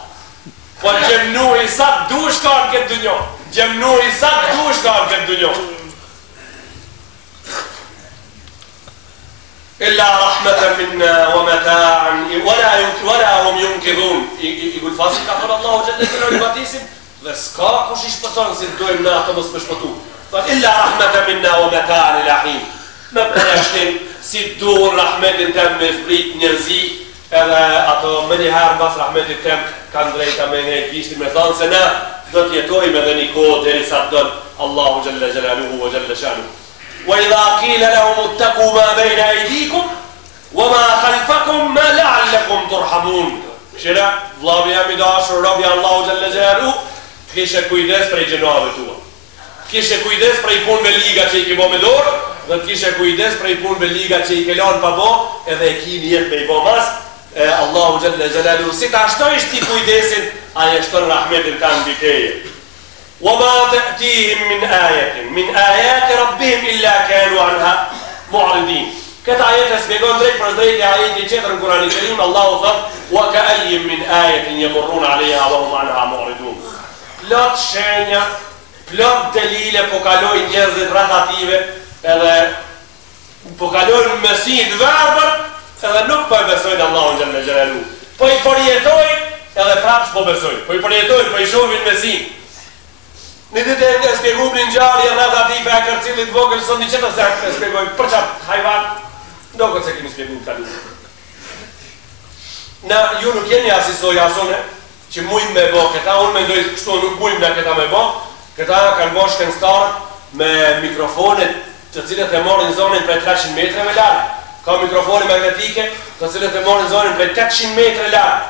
Po gjem nuj, sa të dush ka në këtë dënjo. Gjem nuj, sa të dush ka në këtë dënjo. إلا رحمة منا ومتاعا ولا هم ينقذون يقول فاصل كفر الله جل جلاله باتيسم dhe s'ka kush i shpëton si dojmë na ato mos më shpëtu. Thot illa rahmatan minna wa mata'an ila hin. Me përjashtim si duhur rahmetin tem me zbrit njerëzi edhe ato më njëherë mbas rahmetit tem kanë drejta me ne kishtin me thonë se na do të jetojmë edhe një kohë derisa të donë Allahu jalla jalaluhu wa jalla shanuhu. وإذا قيل لهم اتقوا ما بين أيديكم وما خلفكم لعلكم ترحمون. Shira, vllavi jam i dashur, robi Allahu Gjelle Gjelalu, kishe kujdes prej gjenave tua. Kishe kujdes prej punëve liga që i ke bo me dorë, dhe kishe kujdes prej punëve liga që i ke lanë pa bo, edhe e ki njetë me i bo mas, Allahu Gjelle Gjelalu, si ta ashtojsh ti kujdesin, a e shton rahmetin ta në biteje. وما تأتيهم من آيات ربهم إلا كانوا عنها معرضين. Këtë ajet e spjegon drejt për drejt e ajeti tjetër në Kur'anin e Kerim, Allahu thot: "وكأي من آية يمرون عليها وهم عنها معرضون." Plot shenja, plot delile po kalojnë njerëzit rreth ative, edhe po kalojnë mesin të verbër, edhe nuk po e besojnë Allahun Gjelle Gjelalu. Po i përjetojnë, edhe prapë s'po besojnë. Po i përjetojnë, po i shohin mesin. Në ditë e spjegum një ngjarje rreth ative e kërcilit vogël, sot një qëtë se e spjegojnë për qatë hajvan, do këtë se kemi spjegum të tani. Ju nuk jeni asisoj asone, që mujnë me bo këta, unë me ndojë kështu nuk mujnë me këta me bo, këta kanë bo shkencëtarë me mikrofonet të cilët e morin zonin për 300 metreve larë. Ka mikrofone magnetike të cilët e morin zonin për 800 metre larë.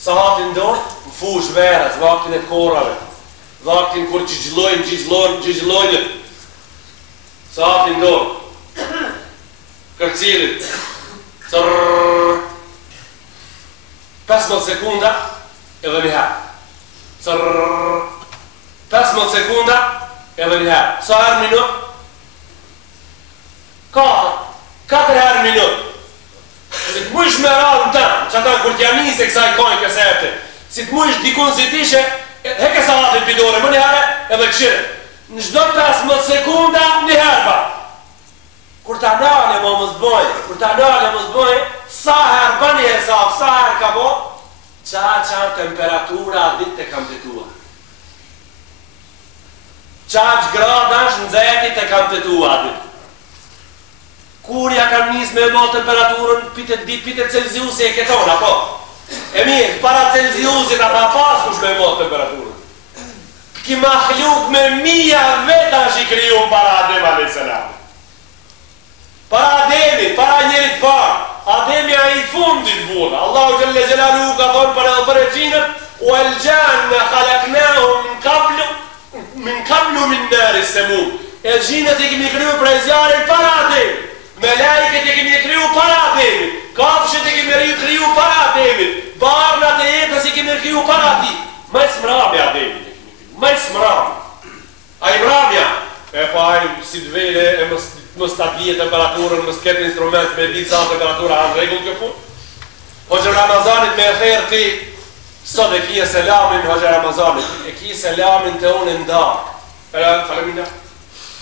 Sa hatin dorë, në fush verës, vaktin e korave. Vaktin kur gjigjelojnë sa hatin dorë kërcilit 15 sekunda edhe njëherë 15 sekunda edhe njëherë sa herë minut 4 herë minut si të mujsh me radhë në tëmë që ata kur t'ja njëse kësaj kojnë këse efte si të mujsh dikun si tishe heke sa hatin pidore më njëherë edhe këshire në gjdo 15 sekunda njëherë ba kur ta nale më mëzboj sa herë bëni hesab sa herë ka bo qa temperatura dit të kam të tua qa gradash në zetit të kam të tua dit kur ja kam njës me mo temperaturën pite Celsiusi e keton apo e mirë, para Celsiusit ata pas kush me mo temperaturën ki makhluk me mija veta që i kriju para Adem a.s. Para Ademi, para njerit parë, Ademi a i fundit vuna. Allahu Gjelle Gjelalu ka thonë për edhe për e gjinët, u elgjanë në khalaknahum min kablu min nëri se mu. E gjinët i kemi kriju për e zjarin para Ademi. Me lajket i kemi kriju para Ademi. Kafshet i kemi kriju para Ademi. Barnat e jetës i kemi kriju para ti. Me smrabi Ademi. Me smrabi. A i mrabja. E pa a i si të vele e mës të atje temperaturën, mës këtë instrument me ditë sa temperatura anë regull kjo pun. Hoxha Ramazanit me e therë ti, sot e kje selamin, Hoxha Ramazanit, e kje selamin të unë ndarë. Faleminderit,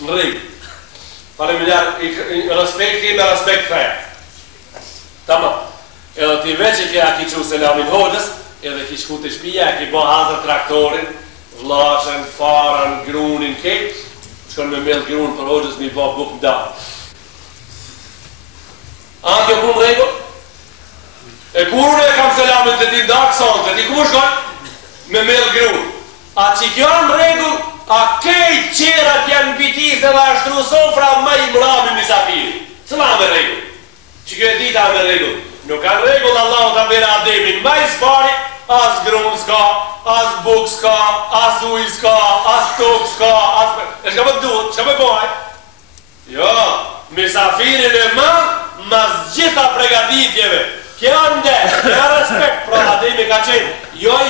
në regull. Faleminderit, respekti me respekt fejë. Tama, edhe ti veç e kje a ki që selamin Hoxhës, edhe ki shku të shpija, e ki bo hazër traktorin, vlaqen, farën, grunin, kejtë, shkon me mell grunë për hoxhës mi bë buk nda. A kjo punë rregull? E kur unë e kam selamin të ti nda kësante, ti ku shkon? Me mell grunë. A që kjo në rregull, a kejt qerat janë bitis dhe ashtru sofra ma i mrami misafiri. Cëla me rregull? Që kjo e dita me rregull? Nuk kanë rregull Allahu ta bërë ademin ma i spari, as grunë s'ka, as buk s'ka, as uj s'ka, as tok s'ka, as... E shka më duhet, shka më boj? Jo, misafirin e mas gjitha pregaditjeve. Kja nde, kja respekt, pra ademi ka qenë, jo i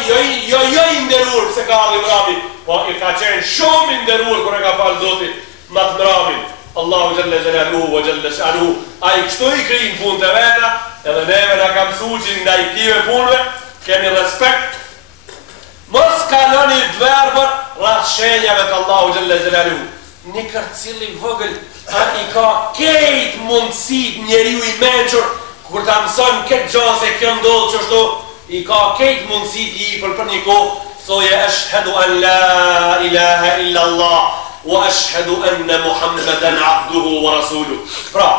nderur, pëse ka adhi mrami, po i ka qenë shumë i nderur, kër e ka falë zotit, matë mramin. Allahu gjelle gjelaluhu, vë gjelle shaluhu, a i kështu i krinë punë të veta, edhe neve nga kam suqin nga i tive punëve, kemi respekt. Mos kaloni dverbër rrath shenjave të Allahu gjelle gjelaluhu. Një kërcili vëgël, a i ka kejt mundësit njeriu i menqër, kur ta mëson këtë gjo se kjo ndodhë qështu, i ka kejt mundësit i për një kohë, thoje ashhadu an la ilaha illa Allah, wa ashhadu anna Muhammeden abduhu wa rasuluhu. Pra,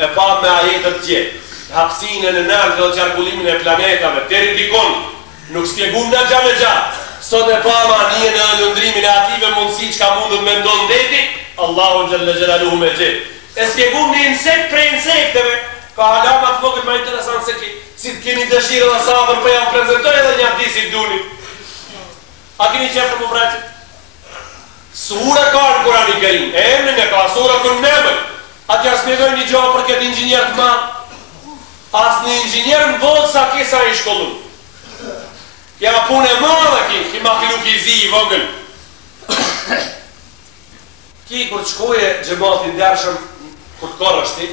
e pa me ajetët gjithë, hapsinën e nërë dhe qarkullimin e planetave, deri dikon, nuk spjegun në gjallë e gjallë, sot e pa ma një në lëndrimin e ative mundësi që ka mundët me ndonë deti, Allahu gjallë gjallë me gjithë. E spjegun një insekt prej insekteve, ka halamat vogët ma interesant se si të keni dëshirë dhe sabër për jam prezentoj edhe një abdi si duni. A keni qenë për më vreqit? Sura ka në Kurani Kerim, e emrin e ka, sura kër nëmën. A t'ja smegoj një gjohë për këtë inxinjer të madhë. As një inxinjer në vodë sa kesa i shkollu. Kja punë e madhe ki mahluk i zi i vogël. Ki kur të shkoje gjematin dërshëm, kur të korështi,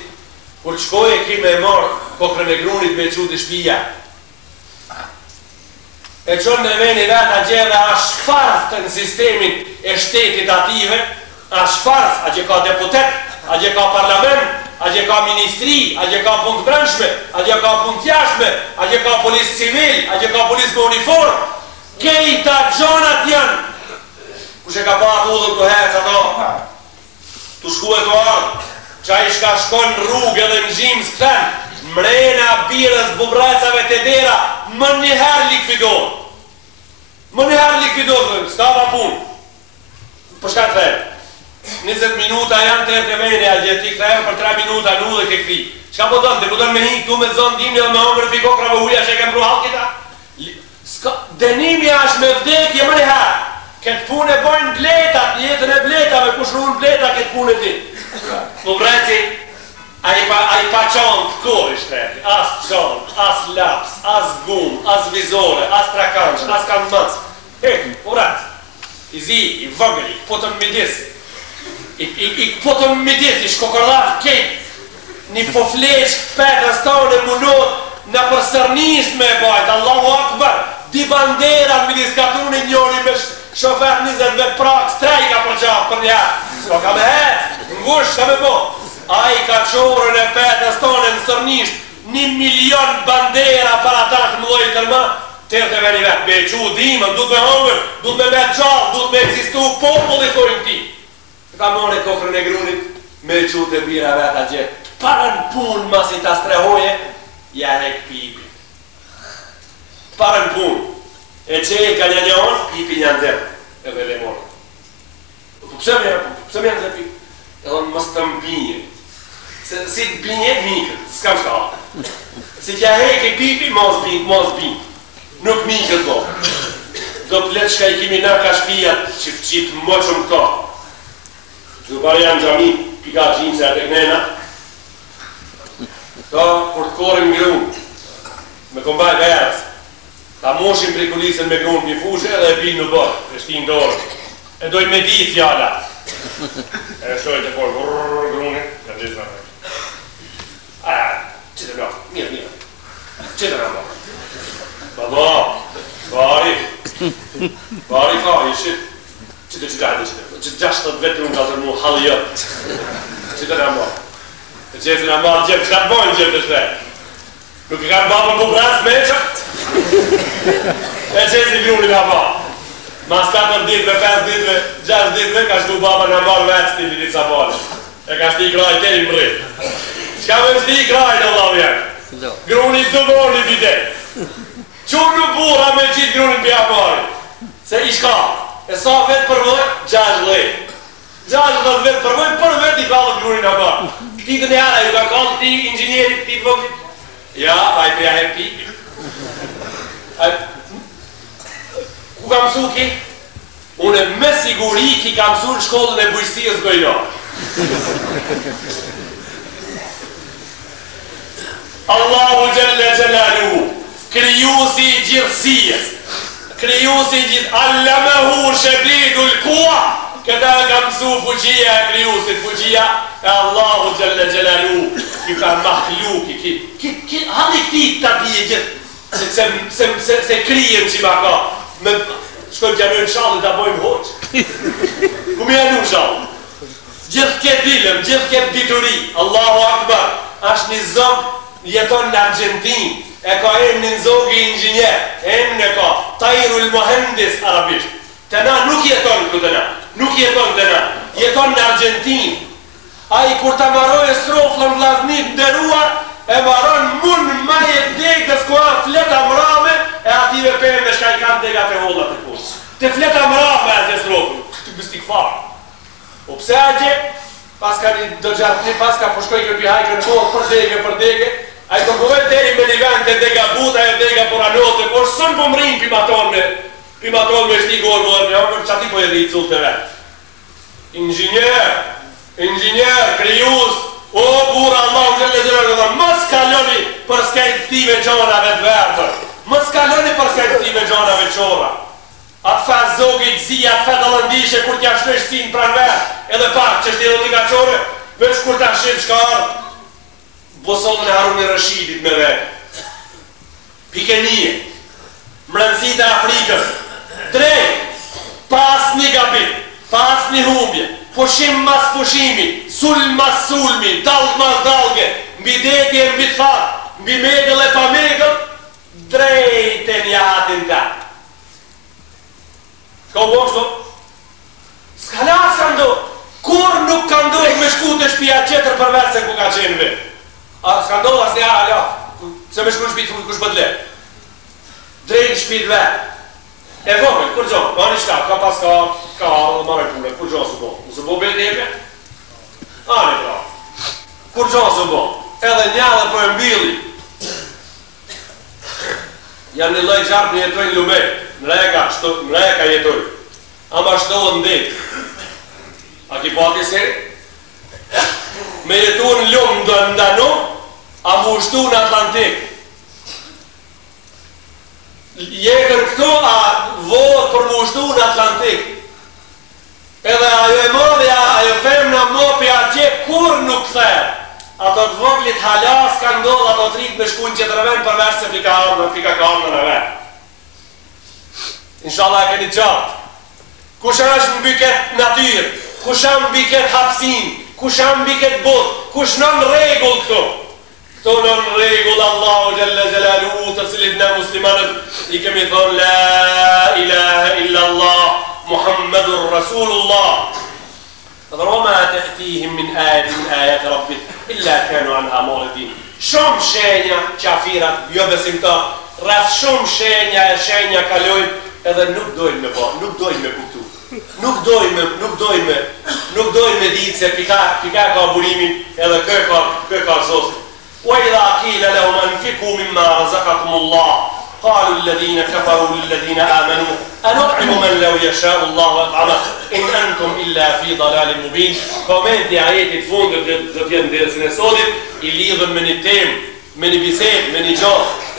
kur të shkoje ki me marë kokre me grunit me qutë i shpija. E qonë në veni vetë a gjeve a shfarth të në sistemin e shtetit ative, a shfarth, a që ka deputet, a që ka parlament, a që ka ministri, a që ka punë të brendshme, a që ka punë të jashtme, a që ka polis civil, a që ka polis me uniform, kejta gjonat janë. Kush e ka pa atë udhën të hecë ato, të shku e të ardhë, qa i shka shkon në rrugë edhe në gjimë s'këten, mrena, birës, bubrajcave të dera, më njëherë likvidor. Më njëherë likvidor, s'ka pa punë. Për shka të thejë? 20 minuta janë të e mene, a gjithë ti këthejë për 3 minuta në u dhe ke këti. Qka po dënë? Të po dënë me hikë tu me zonë dimni dhe me omër të piko krave huja që e kem pru halkita? Denimi ashtë me vdekje më njëherë. Këtë punë e bojnë bletat, jetën e bletave, kush runë bleta këtë punë e ti. Po breci, a i pa qanë të kohë ishte, as qanë, as laps, as gumë, as vizore, as trakanqë, as kanë mësë. Hekë, po breci, i zi, i vëgël, i këpotën midis, i këpotën midis, i shkokorlar kejtë, një foflesh petës tonë e munot, në përsërnisht me e bajtë, Allahu Akbar, di bandera në midis katunin njëri me shofer 20 vetë prakës, 3 ka për qafë për njërë, s'ko ka me hetë, ngush ka me bo. A i ka qorën e petës tonë në sërnisht 1 milion bandera para ta të mëlloj tërma, tërë të veni vetë, me që u dimën, du të me hongër, du të me vetë gjallë, du të me eksistu popull i thojnë ti. Ka mone kokrën e grunit, me që të bira vetë a gjithë, parën punë mas i ta strehoje, ja hek pipi. Parën punë, e që e ka një njënë, pipi një nëzërë, edhe le morë. Pëse me janë zërë pipi? Edhe në mos të mbinje. Si të binje, mikët, s'kam shka. Si t'ja heke pipi, mos bin. Nuk mikët do. Do pletë shka i kimi në ka shpijat, qip më qëmë ka. Zubare janë gjami, pika gjimë se atë kënena. Ta, kur të korim grunë, me kombaj verës, ta moshim prikulisën me grunë për fushë edhe e binë në bërë, e shtinë dorë. E dojnë me ditë fjalla. E shojtë e porë, grune, e gjithë në përë. Qëtë në, mirë. Qëtë në më. Baba, bari ka, ishit. Qëtë qëtë gjashtët vetë unë ka zërë mu halë jëtë. Qëtë në më. E qëtë në më gjepë, që ka të bojnë gjepë të shre. Nuk e ka në babën bu brasë me qëtë. E qëtë në grune nga ba. Mas 4 ditëve, 5 ditëve, 6 ditëve, ka shku baba në marrë vetë stili një sabale. E ka shti kraj të i mbrit. Qka me shti kraj në Allah vjetë? Gruni të dëmoni vide. Qurë bura me qitë gruni pja pari. Se i shka. E sa vetë përvoj, 6 lej. 6 vetë përvoj, për vetë i kallë gruni në marrë. Këti të njara, ju ka kallë ti inxinjeri, këti të vëglit. Ja, a i pja he pipi. Ku ka mësu ki? Une me siguri ki ka mësu në shkollën e bujësijës gojnarë. Allahu Gjelle Gjelalu, kryusi gjithësijës, kryusi gjithë, allamehu shedidul kua, këta ka mësu fuqia e kryusit, fuqia e Allahu Gjelle Gjelalu, ki ka mahluki, halli këti të bje gjithë, se kryem që ma ka, me shkojmë gjanojnë shalë të bojmë hoqë. Ku me janu shalë? Gjithë këtë dilëm, gjithë këtë dituri, Allahu Akbar, ashtë një zogë jeton në Argentinë, e ka një zogë i inxinjer, në ka, Tajrul Mohendis arabisht. Të na nuk jeton këtë na, nuk jeton të na, jeton në Argentinë. A i kur të maroj e stroflën vlaznit dëruar, e maron mund maje degës ku anë fleta mrame, e ative përën dhe shka i kanë degat e hollat e punë. Të fleta mrame e të stroflën, këtë bëstik farë. O pse a gje, paska një dëgjartni, paska po shkoj kërpi hajkë në kohë për dege, a i përgove deri me një vend të dega buta e dega por anote, por sën po mrinë pimaton me shti gorë, që ati po e rritë cullë të vetë. Inxinjer, kryus, o bura Allah, mës kaloni për skajtive gjonave të verëtër, mës kaloni për skajtive gjonave qora. Atë fa zogit zi, atë fa dalëndishe kur t'ja shtësh si në pranver, edhe pak që shtë edhe t'i qore, vesh kur t'a shqip shka ardhë, bosollën e Harun e Rashidit me vetë. Pikenie, mrënësit e Afrikës, drejt, pas një gabit, pas një humbje, pushim mas pushimi, sulm mas sulmi, dalg mas dalge, mbi detje mbi të fatë, mbi megëll e pa megëll, drejt e një hatin ta. Shka u bërë shto? S'ka lasë ka ndohë. Kur nuk ka ndohë me shku të shpia qëtër përveç se ku ka qenë ve. S'ka ndohë asë një ala, se me shku në shpitë kush bët le. Drejnë shpitë ve. E vëmën, kur gjohë, ka një shka, ka pas ka ardhë marë e pune, kur gjohë së bërë. Nësë bërë bërë tepe? Anë e pra. Kur gjohë së bërë? Edhe një dhe për e mbili. Janë një loj qartë një jetojnë lumej. Mreka jetoj, ama shtohën ndetë. A ki pati seri? Me jetu në lumë do ndanu, a mu shtu në Atlantik. Jetën këtu, a vodë për mu shtu në Atlantik. Edhe ajo e modhja, ajo femna mopi atje, kur nuk thërë. Ato të voglit halas ka ndodhë, ato të rritë me shkun që të rëven përveç se pika ka armë në rëven. Inshallah e keni qatë. Kush është mbi këtë natyrë, kush është mbi këtë hapsin, kush është mbi këtë botë, kush në regull këto. Këto në regull Allahu Gjelle Gjelalu, të cilit në muslimanët i kemi thonë La ilaha illa Allah, Muhammedur Rasulullah. Dhe roma të htihim min ajet Rabbit, illa kanu anha moridin. Shumë shenja qafirat, jo besimtar, rreth shumë shenja kalojnë, edhe nuk dojnë me ba, nuk dojnë me kuptu, nuk dojnë me ditë se pika ka burimin edhe kë ka zosin. Wa idha qila lahum anfiqu mimma razaqakum Allah, qalu alladhina kafaru lilladhina amanu anut'imu man law yasha'u Allahu at'amah in antum illa fi dalalin mubin. Komenti ajetit fundit do të jenë dersën e sotit i lidhën me një temë, me një bisedë, me një gjatë.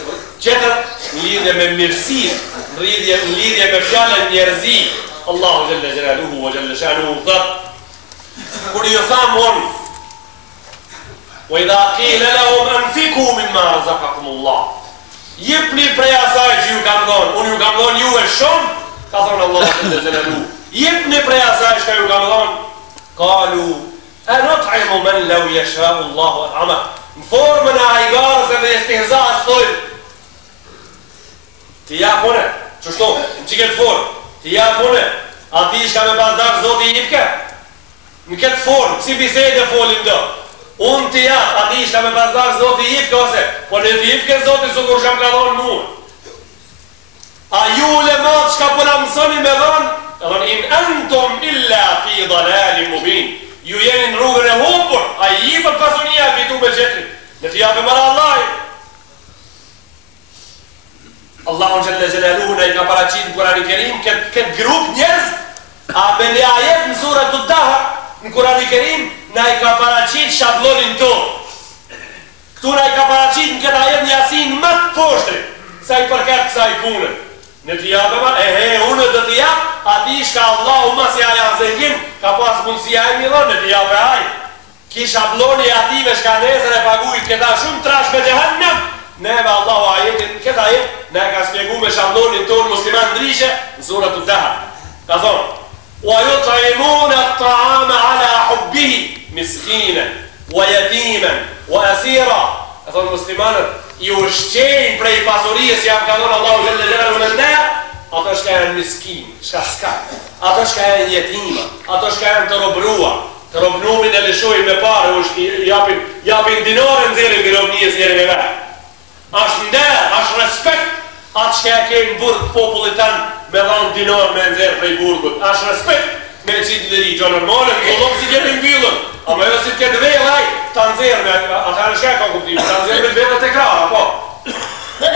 Qëtër, në lidhje me mirësi, në lidhje me fjallën njerëzi, Allahu Gjelle Gjelaluhu wa Gjelle Shanuhu thët, kur ju thamë unë, wa idha qila lahum anfiqu mimma razaqakum Allah, jepni prej asaj që ju kam dhonë, unë ju kam dhonë ju e shumë, ka thonë Allahu Gjelle Gjelaluhu, jepni prej asaj që ju kam dhonë, kalu, anut'imu man law yasha'u Allahu at'amah, në formën e ajgarës edhe istihzas thojnë, ti ja pone, qështu, në që këtë forë, Ti ja pune, ati shka me pasdar Zoti Ipke, në këtë formë, si bisede folim do. Unë ti ja, ati shka me pasdar Zoti Ipke ose, po në ti Ipke Zoti su kur shkam ka dhonë mua. A ju ulemat shka puna mësoni me dhonë, in antum illa fi dalalin mubin. Ju jeni në rrugën e humbur, a i për pasunia e fitu me gjetri. Në të japë mëra Allahi. Allahu Gjelle Gjelaluhu në i ka paraqit në Kurani Kerim këtë grup njerëz, a me një ajet në surat të Taha në Kurani Kerim në i ka paraqit shablonin tonë. Këtu në i ka paraqit në këtë ajet një asin më të poshtri, sa i përket kësa i punën. Në të japë ma, unë dhe të japë, ati shka Allahu mas ja janë zengim, ka pas mundësia e milon, në të japë e hajë. Ki shabloni ative shka nesër e pagujt këta shumë trash me gjehennëm, neve Allahu ajetin, këta ajet, ne ka spjegu me shablonin tonë musliman ndrishe, në surat të Taha. Ka thonë, wa yut'imuna at-ta'ama ala hubbihi miskinen, wa yatimen, wa asira. Ka thonë muslimanët, i ushqenjë prej pasurijës jam ka thonë Allahu Gjelle Gjelaluhu në ndeja, ato shka e në miskin, shka s'ka, ato shka e në jetima, ato shka e në të robrua, të robnumin e lëshoj me pare, japin dinare në zirën për robnijës njëri me vetë. Ashtë nderë, ashtë respekt, atë shka e kejnë burg popullit tanë me dhanë dinare me nëzirë prej burgut. Ashtë respekt me në qitë lëri, gjo nërmale, në kodok si gjepin mbyllën, a me jo si të këtë velaj, të nëzirë me, ata në shka e ka kuptim, të nëzirë me të vetët e krara, po.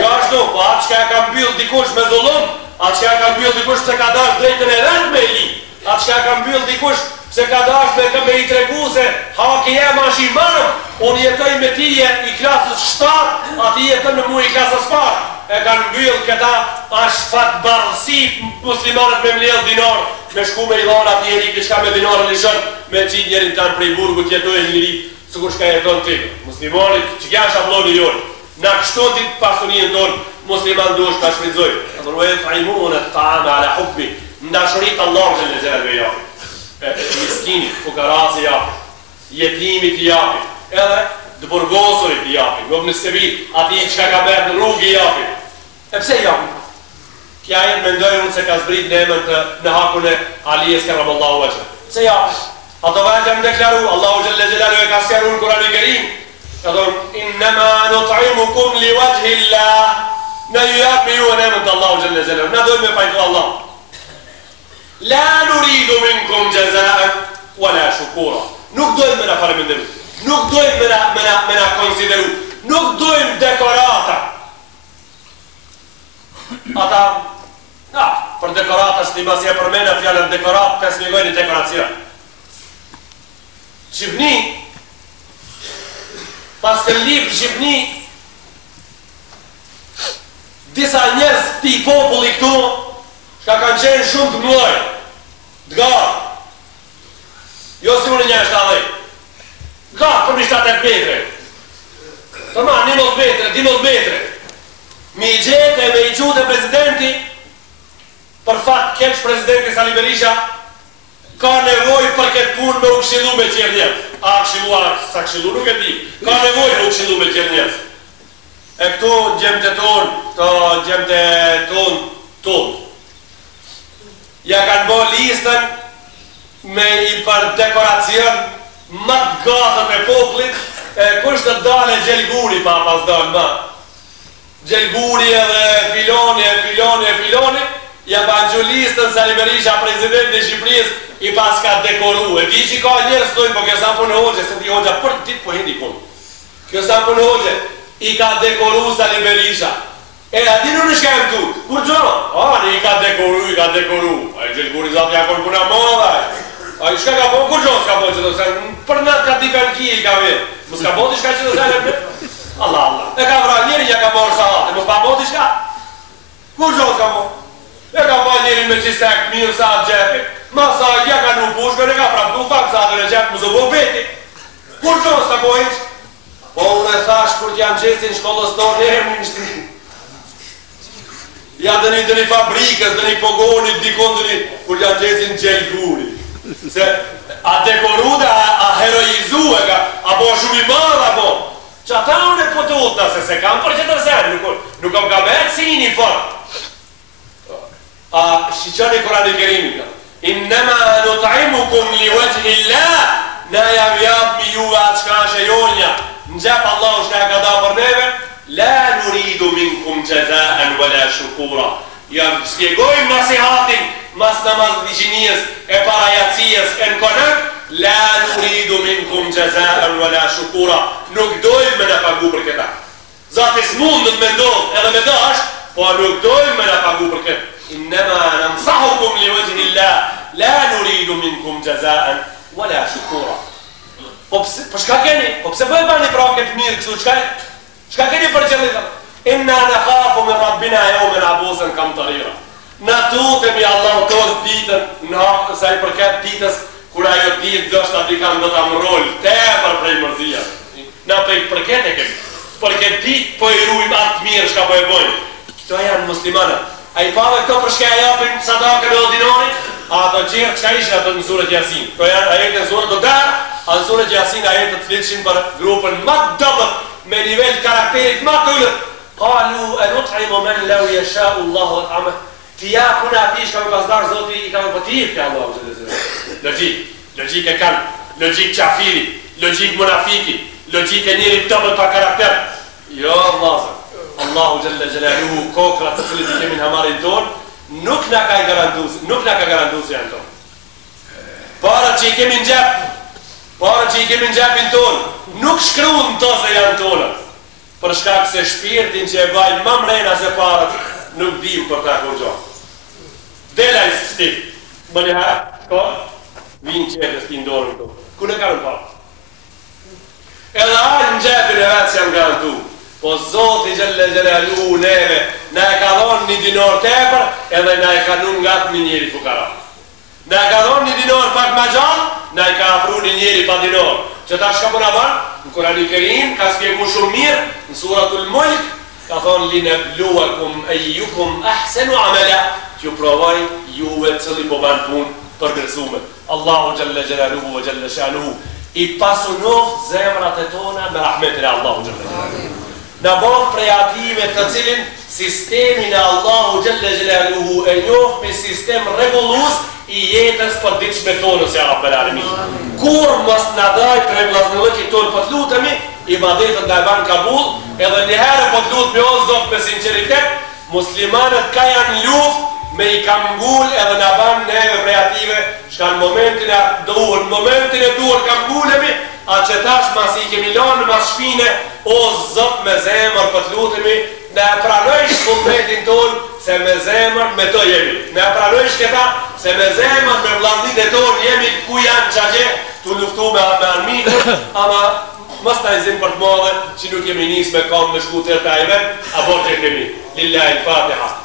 Jo ashtu, po atë shka e ka mbyllë dikush me zullum, atë shka e ka mbyllë dikush pëse ka dash drejtën e rend me li, atë shka e ka mbyllë dikush pëse ka dash me i tregu se haki jem ash i marëm, unë jetoj me tije i klasës 7, ati jetën me mu i klasës 5. E kanë mbyllë këta ashtë fatë barësi muslimanët me mledhë dinarë, me shku me i dhona të njeri që shka me dinarë në lishën, me qitë njerin tanë prej burgut jetoj e njëri, së kur shka jeton të të. Muslimanit që kja shabloni jonë, na kështotit pasunien tonë, musliman duesh pa shfridzoj. A të rëvejt fajmunë të ta'ame ala hubbi, ndashurit Allah që në zërë me japi. Miskinit, fukarasi japi, jetimit japi, edhe dëburgosurit japi, ngov në sebi, ati që ka bërë në rrugi japi. E pse japi? Kja jetë me ndojnë se ka zbrit në emën në hakun e Alijes Karam Allahu Vajë. Pse japi? Ato vajtë jam deklaru, Allahu Gjelle Gjelalu e ka skeru në Kurani Kerim. Ka thonë, innema nut'imukum li wajhi Allah. Në ju japë me ju e emën të Allahu Gjelle Gjelalu. Në dojmë me pajtu Allah. La nuridu minkum jazaan wala shukura. Nuk dojmë me na faleminderu. Nuk dojmë me na konsideru. Nuk dojmë dekorata. Ata, për dekorata shtë një masje përmena fjallën dekorat, ka smigojnë dekoracion. Shqipni, pas të libë Shqipni, disa njerëz ti populli këtu, ka kanë qenë shumë të mloj, të garë. Jo si unë një është adhej. Garë për një 7 metre. Të ma, 11 metre, 12 metre. Mi i gjete me i qute presidenti, për fat keq presidenti Sali Berisha, ka nevoj për këtë punë me u këshilu me qërë njërës. A këshilu, a sa këshilu nuk e di. Ka nevoj me u këshilu me qërë njërës. E këtu gjemte tonë, ja kanë bo listën me i për dekoracion më të gatët e poplit, kush të dale Gjelguri pa pas dalë ma. Gjelguri edhe filoni, ja ban që listën Sali Berisha, president e Shqipëris, i pas ka dekoru. E di që ka njerës dojnë, po kjo sa për në hoqe, se ti hoqe për tit po hindi kun. Kjo sa për në hoqe, i ka dekoru Sali Berisha. E ati në shkem tu, kur gjono? Ani i ka dekoru. A i Gjelguri zati ja kur puna mona dhaj. A i shka ka po, kur gjono s'ka po që do se, për nat ka ti për kje i ka vjetë. Më s'ka po t'i shka që do se në Allah. E ka vra njeri, ja ka morë salat, e më s'pa po t'i shka? Kur gjono s'ka po? E ka pa njeri me qistek mirë sa atë gjepi, ma sa ja ka në pushme, ne ka praptu fakt sa atë në gjepë më zëvo beti. Kur gjono s'ka po iq? Po unë e thash kur t'jam gjesin shkollës tonë, e më një shtri. Ja dëni fabrikës, dëni pogonit, dikon dëni, kur t'jam gjesin Gjelguri. Se a dekoru dhe a heroizu e ka, a po shumë i madh, a po. Që ata unë e po të utna, se kam për që tërsen, nuk kam ka betë si një fort. Shqiqoni Kurani Kerimin. Innama nut'imukum li wajhi Allah. Na jam jap mi juve atë shka është e jonja. Në gjep Allah shka ka da për neve. La nuridu minkum jazaan wala shukura. Jam spjegojmë nasihatin mas namaz vigjinijës e parajatësijës e në konën. La nuridu minkum jazaan wala shukura. Nuk dojmë me në pagu për këta. Zati s'mund të me ndodh edhe me dash, po nuk dojmë me në pagu për këtë. Innema nëmsahukum li wajhi Allah. La nuridu minkum jazaan wala shukura. Po shka keni? Po pse bëjë bani pra këtë mirë kështu? Shka keni për qëllit? Inna në khafu me rabbina e o me nabosën kam të rira. Në tutemi Allah tërë ditën, në sa i përket ditës, kura jo ditë dështë ati kam dhe ta më rollë, te për prej mërzia. Në përket e kemi. Për këtë ditë po i rujmë atë mirë shka po e bojnë. Këto janë muslimanët. A i pave këto për shka e japin sadake në ordinori, a ato qërë qka ishe ato në surët Jasin. Këto janë ajetën surët do darë, a në surët Jasin ajetët flitshin për grupën ma dëbët, me nivel karakterit ma këllët. Kalu e nut'imu men lau jesha Allahu at'ame. Ti ja kuna ati shka me pasdar zoti i ka me pëtirë ka Allahu që logik e kanë, logik qafiri, logik munafiki, logik e njëri dëbët pa karakter. Jo, Allahu Jalla Jalaluhu kokra të cilit i kemi në hamarin tonë, nuk na ka garantu se janë tonë. Parët që i kemi në gjepin tonë, nuk shkruun të se janë tonë. Për shkak se shpirtin që e bajnë më mrena se parët, nuk dim për ta kur gjohë. Dela i së shtik, më njëherë, vinë qetës ti ndorën të. Kune ka në parë? Edhe ajë në gjepin e vetë që janë garantu. Po Zoti Gjelle Gjelalu neve, na e ka dhonë një dinor tepër, edhe na e ka nun nga të njëri fukara. Na e ka dhonë një dinor pak ma gjallë, na e ka afru një njëri pa dinor. Që ta shka përna banë, në Kurani Kerim, ka spjegu shumë mirë, në Suratul Mulk, ka thonë li ne bluakum e jukum ahsenu amela, që ju provoj juve cëli po banë punë për nërsume. Allahu Gjelle Gjelalu vë Gjelle Shanuhu, i pasunof zemrat e tona me rahmetin e Allahu Gjelle Gjelalu. Në bëhë prej ative të cilin sistemin e Allahu Gjelle Gjelaluhu e njohë me sistem regullus i jetës për diqme tonës ja Rabbel Alamin. Kur mos në daj për vlaznëllëki tonë për të lutemi, i badetët në e banë kabul, edhe njëherë për të lutë me ozot me sinceritet, muslimanët ka janë luft me i kam ngull edhe në banë neve prej ative, shka në momentin e duhur kam ngullemi, a që tash mas i kemi lanë mas shpine, o zot me zemër për të lutemi, ne pranojsh vullnetin tonë, se me zemër me to jemi. Ne pranojsh këta, se me zemër me vllaznit e tonë jemi ku janë qagje, të luftu me arminë, ama mos ta izim për të madhe, që nuk jemi nis me kam me shku të tajve, a borë që kemi. Lillahi l-Fatiha.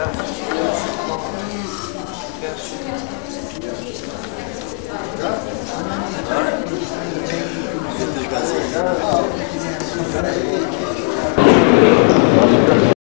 Yes.